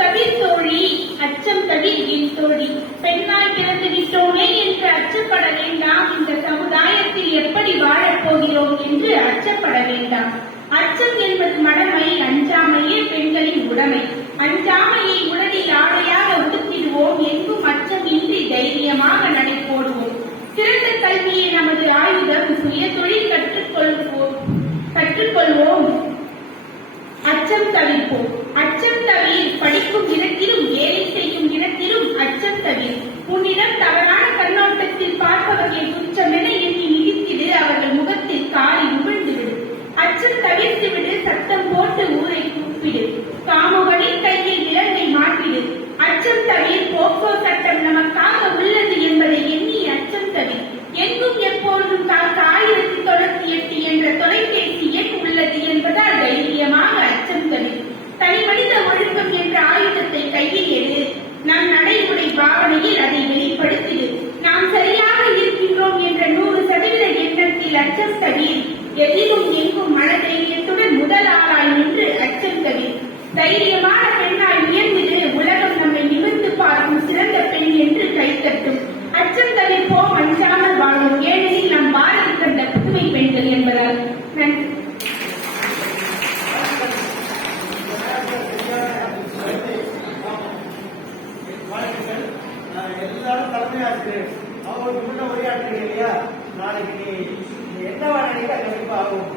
தவிர் தோழி, அச்சம் தவிர் என் தோழி. பெண்ணாய் பிறந்து விட்டோமே என்று அச்சப்பட வேண்டாம். இந்த சமுதாயத்தில் எப்படி வாழப்போகிறோம் என்று அச்சப்பட வேண்டாம். அச்சம் என்பது மடமை, அஞ்சாமையே பெண்களின் உடைமை. அஞ்சாமையை உடலில் ஆடையாக உடுத்திடுவோம். எங்கும் அச்சம் இன்றி தைரியமாக நடைபோடுவோம். சிறந்த கல்வியை நமது ஆயுதம். சுய தொழில் கற்றுக்கொள்வோம். அச்சம் தவிர்ப்போம். அச்சம் தவிர். படிக்கும் இடத்திலும் வேலை செய்யும் இடத்திலும் அச்சம் தவிர். உன்னிடம் தவறான கண்ணோட்டத்தில் பார்ப்பவர்களை குற்றமென எண்ணி மிதித்திடு. அவர்கள் முகத்தில் காரி உமிழ்ந்துவிடு. அச்சம் தவிர்த்து விடு. சத்தம் போட்டு ஊரை கூப்பிடு. காமுகனின் கையில் விலங்கை மாற்றிடு. அச்சம் தவிர். போக்சோ சட்டம் நமக்காக உள்ளது என்பதை எண்ணி அச்சம் தவிர். எங்கும் எப்பொழுதும் 1908 என்ற தொலைபேசி எண் உள்ளது என்பதால் தைரியமாக அச்சம் தவிர். தனி மனித ஒழுக்கம் என்ற ஆயுதத்தை கையில் எடு. நம் நடைமுறை பாவனையில் அதை வெளிப்படுத்திடு. நாம் சரியாக இருக்கின்றோம் என்ற 100% எண்ணத்தில் அச்சம் தவிர். எதிலும் எங்கும் மனதைரியத்துடன் முதல் ஆளாய் நின்று அச்சம் தவிர். தைரியமான பெண்ணாய் உயர்ந்திடு. உலகம் நம்மை நிமிர்ந்து பார்க்கும் சிறந்த பெண் என்று கைத்தட்டும். அச்சம் தவிர்ப்போம். அஞ்சாமல் வாழும். ஏனெனில் நம் பாரதி தந்த புதுமை பெண்கள் என்பதால். நன்றி. எல்லாரும் தலைமை ஆசிரியர் அவங்களுக்கு முன்ன உரையாற்றுறீங்க இல்லையா? நாளைக்கு என்ன வாழ கண்டிப்பா ஆகும்.